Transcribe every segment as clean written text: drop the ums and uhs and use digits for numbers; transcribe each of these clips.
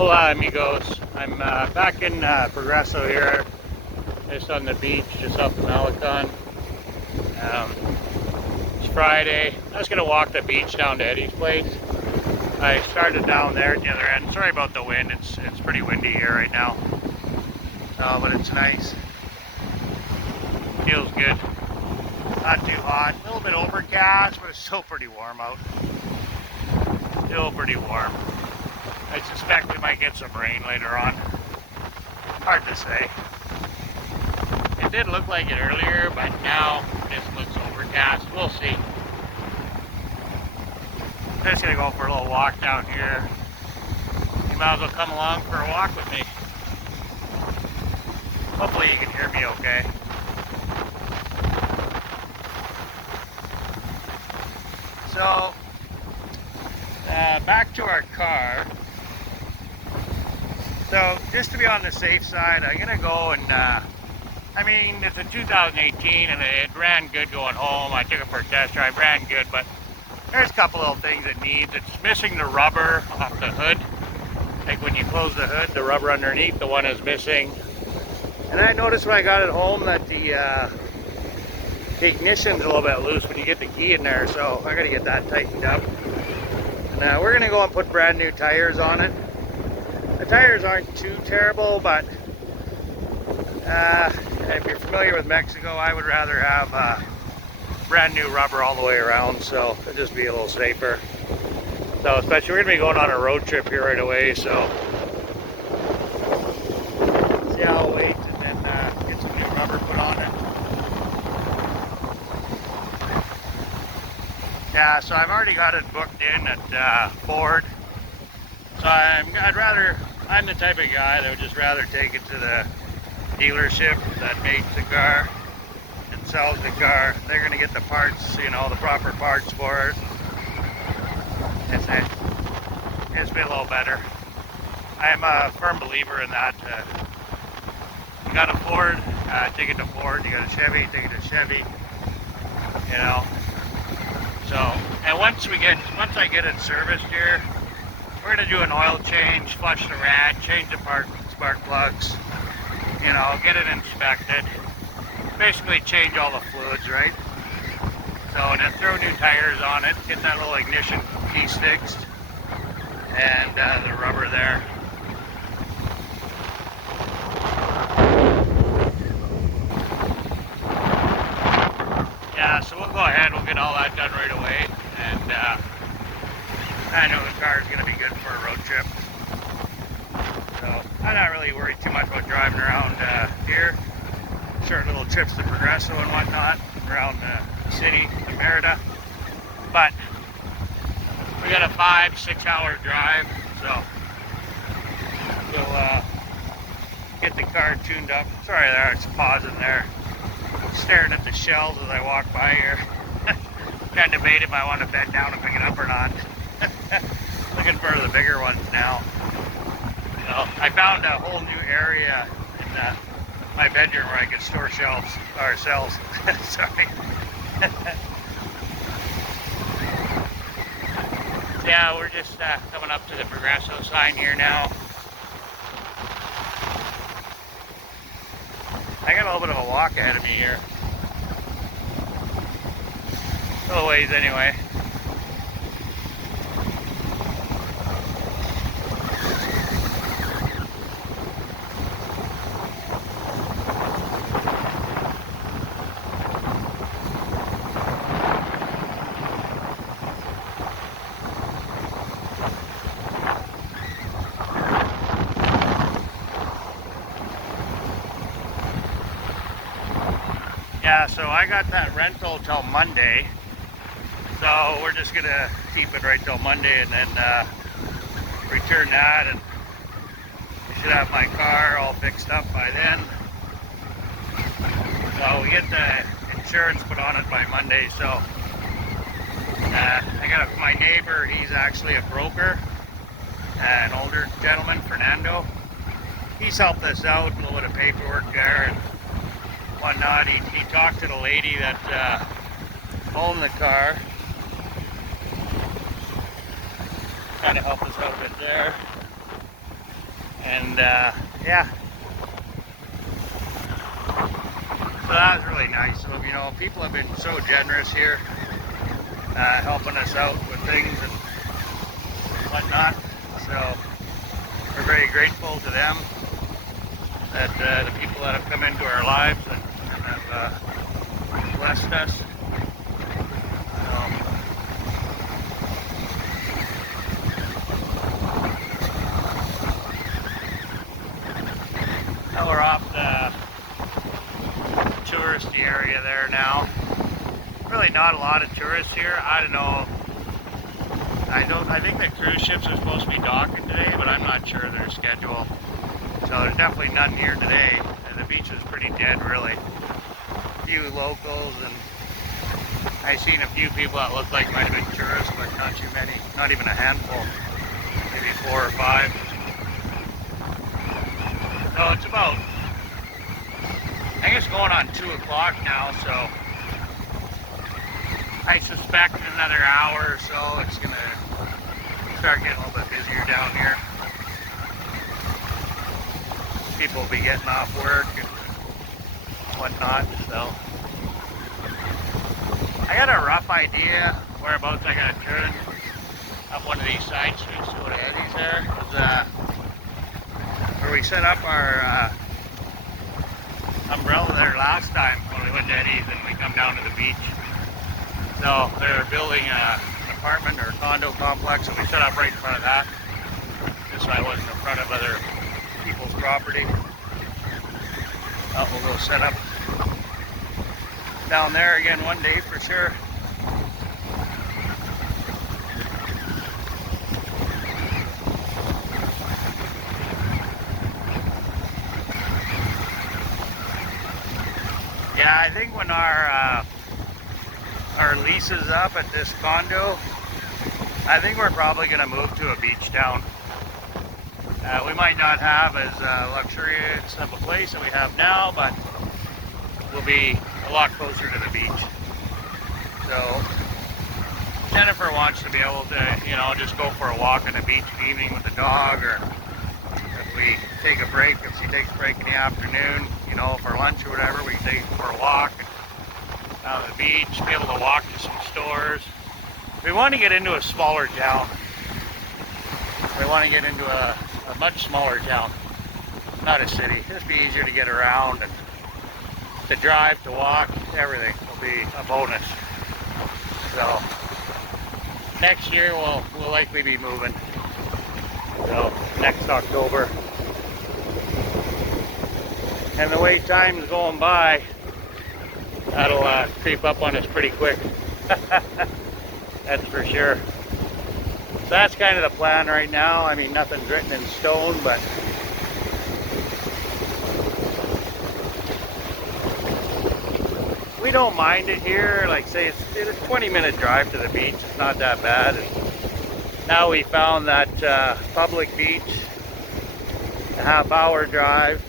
Hola, amigos. I'm back in Progreso here, just on the beach, just off the Malecon. It's Friday. I was going to walk the beach down to Eddie's place. I started down there at the other end. Sorry about the wind. It's pretty windy here right now. But it's nice. Feels good. Not too hot. A little bit overcast, but it's still pretty warm out. Still pretty warm. I suspect we might get some rain later on. Hard to say. It did look like it earlier, but now this looks overcast. We'll see. I'm just gonna go for a little walk down here. You might as well come along for a walk with me. Hopefully you can hear me okay. So, back to our car. So, just to be on the safe side, I'm gonna go and, I mean, it's a 2018 and it ran good going home. I took it for a test drive, ran good, but there's a couple little things it needs. It's missing the rubber off the hood. Like when you close the hood, the rubber underneath, the one is missing. And I noticed when I got it home that the ignition's a little bit loose when you get the key in there, so I gotta get that tightened up. And we're gonna go and put brand new tires on it. The tires aren't too terrible, but if you're familiar with Mexico, I would rather have brand new rubber all the way around, so it'll just be a little safer. So especially, we're gonna be going on a road trip here right away, so see how I'll wait and then get some new rubber put on it. Yeah, so I've already got it booked in at Ford. So I'm the type of guy that would just rather take it to the dealership that makes the car and sells the car. They're gonna get the parts, you know, the proper parts for it. It's been a little better. I'm a firm believer in that. You got a Ford, take it to Ford. You got a Chevy, take it to Chevy. You know. So, and once I get it serviced here, we're gonna do an oil change, flush the rad, change the spark plugs, you know, get it inspected, basically change all the fluids, right? So, and then throw new tires on it, get that little ignition piece fixed, and the rubber there. Yeah, so we'll go ahead, we'll get all that done right away, and I know the car is going to be good for a road trip. So I'm not really worried too much about driving around here. Short little trips to Progreso and whatnot around the city of Mérida. But we got a 5-6 hour drive, so we'll get the car tuned up. Sorry there, it's pausing there. Staring at the shells as I walk by here. Kind of debated if I want to bend down and pick it up or not. Looking for the bigger ones now. So I found a whole new area in my bedroom where I could store cells. Sorry. Yeah, we're just coming up to the Progreso sign here now. I got a little bit of a walk ahead of me here. A little ways anyway. Yeah, so I got that rental till Monday, so we're just gonna keep it right till Monday and then return that, and we should have my car all fixed up by then. So we get the insurance put on it by Monday. So I got my neighbor, he's actually a broker, an older gentleman, Fernando. He's helped us out, a little bit of paperwork there and whatnot. He talked to the lady that owned the car. Kind of helped us out a bit there. And yeah, so that was really nice. So, you know, people have been so generous here, helping us out with things and whatnot. So we're very grateful to them, that the people that have come into our lives and have blessed us. Now we're off the touristy area there now. Really not a lot of tourists here. I don't know. I think the cruise ships are supposed to be docking today, but I'm not sure their schedule. So there's definitely none here today. And the beach is pretty dead, really. A few locals, and I've seen a few people that look like might have been tourists, but not too many. Not even a handful. Maybe 4 or 5. So it's about, I think it's going on 2 o'clock now, so I suspect in another hour or so it's going to start getting a little bit busier down here. People will be getting off work and whatnot, so I got a rough idea whereabouts I got to turn up one of these side streets to go to Eddie's there. Where we set up our umbrella there last time when we went to Eddie's and we come down to the beach. So they're building an apartment or condo complex, and we set up right in front of that, just so I wasn't in front of other people's property. We'll go set up down there again one day for sure. Yeah, I think when our lease is up at this condo, I think we're probably going to move to a beach town. We might not have as luxurious of a place that we have now, but we'll be a lot closer to the beach. So Jennifer wants to be able to, you know, just go for a walk on the beach in the evening with the dog, or if we take a break, if she takes a break in the afternoon, you know, for lunch or whatever, we can take her for a walk down the beach, be able to walk to some stores. We want to get into a smaller town. We want to get into a much smaller town, not a city. It'll be easier to get around, and to drive, to walk, everything will be a bonus. So next year we'll likely be moving. So next October. And the way time's going by, that'll creep up on us pretty quick. That's for sure. So that's kind of the plan right now. I mean, nothing's written in stone, but we don't mind it here. Like, say it's a 20-minute drive to the beach. It's not that bad. And now we found that public beach, a half-hour drive.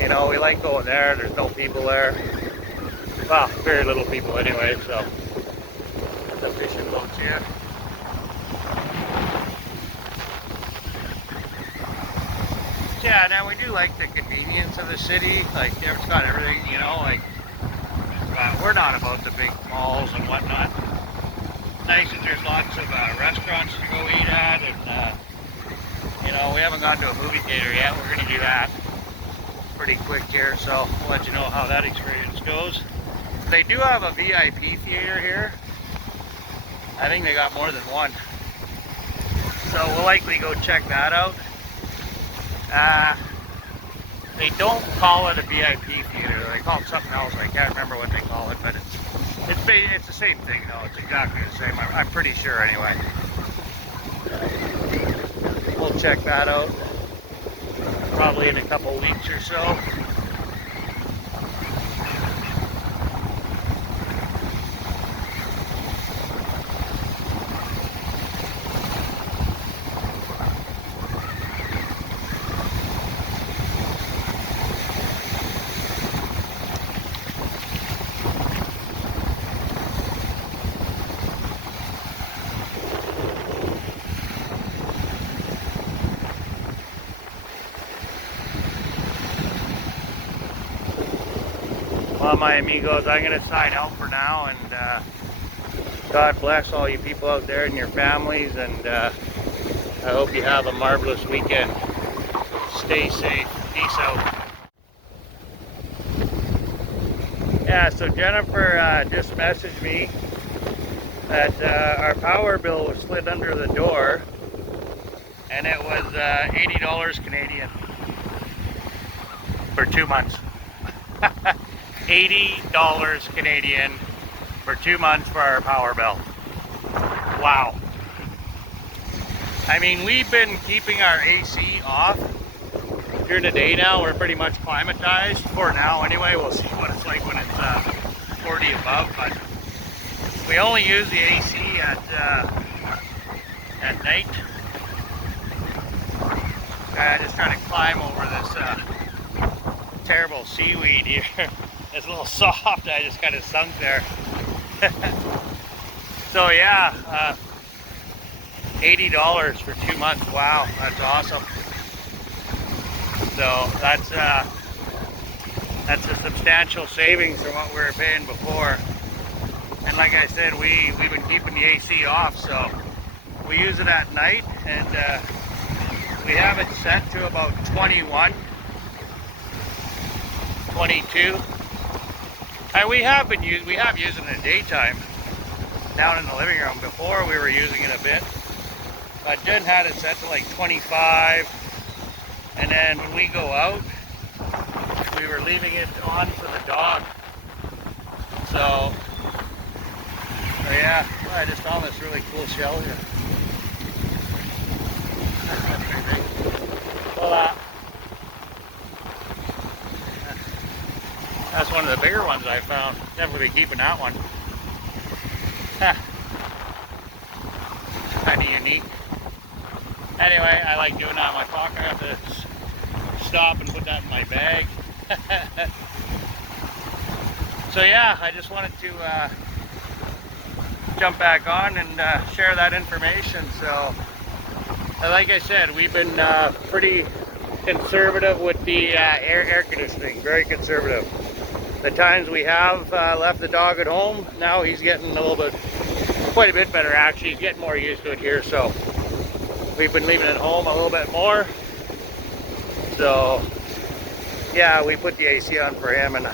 You know, we like going there. There's no people there. Well, very little people anyway, so the fishing boats here. Yeah, now we do like the convenience of the city. Like, it's got everything, you know, like, we're not about the big malls and whatnot. It's nice that there's lots of restaurants to go eat at, and, you know, we haven't gone to a movie theater yet. We're going to do that pretty quick here, so I'll let you know how that experience goes. They do have a VIP theater here. I think they got more than one. So we'll likely go check that out. They don't call it a VIP theater. They call it something else. I can't remember what they call it, but it's the same thing though. It's exactly the same. I'm pretty sure anyway. We'll check that out probably in a couple weeks or so. Well, my amigos, I'm going to sign out for now, and God bless all you people out there and your families, and I hope you have a marvelous weekend. Stay safe. Peace out. Yeah, so Jennifer just messaged me that our power bill was slid under the door, and it was $80 Canadian for 2 months. $80 Canadian for 2 months for our power bill. Wow. I mean, we've been keeping our AC off during the day now. We're pretty much climatized for now anyway. We'll see what it's like when it's 40 above, but we only use the AC at night. Just trying to climb over this terrible seaweed here. It's a little soft. I just kind of sunk there. So yeah, $80 for 2 months. Wow, that's awesome. So that's a substantial savings from what we were paying before. And like I said, we've been keeping the AC off, so we use it at night, and we have it set to about 21, 22. And we have used it in the daytime down in the living room. Before we were using it a bit, but Jen had it set to like 25, and then when we go out, we were leaving it on for the dog. So yeah, I just found this really cool shell here. Hola. That's one of the bigger ones I found. Definitely keeping that one. Kind of unique. Anyway, I like doing that in my pocket. I have to stop and put that in my bag. So yeah, I just wanted to jump back on and share that information. So like I said, we've been pretty conservative with the air conditioning, very conservative. The times we have left the dog at home, now he's getting quite a bit better actually. He's getting more used to it here, so we've been leaving it home a little bit more. So yeah, we put the AC on for him, and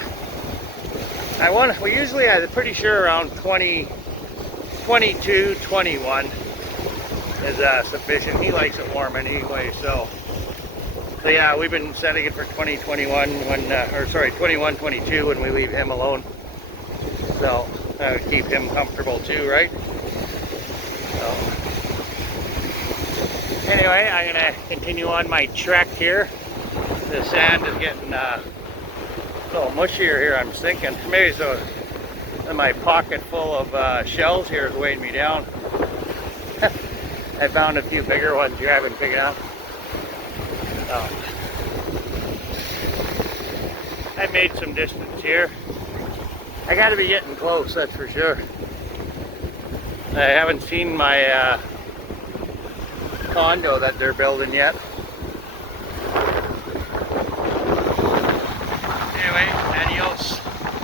we usually, I'm pretty sure around 20, 22, 21 is sufficient. He likes it warm anyway, so yeah, we've been setting it for 2021 21, 22 when we leave him alone. So that would keep him comfortable too, right? So anyway, I'm gonna continue on my trek here. The sand is getting a little mushier here, I'm thinking. Maybe so my pocket full of shells here is weighing me down. I found a few bigger ones here I've been picking up. I made some distance here. I gotta be getting close, that's for sure. I haven't seen my condo that they're building yet.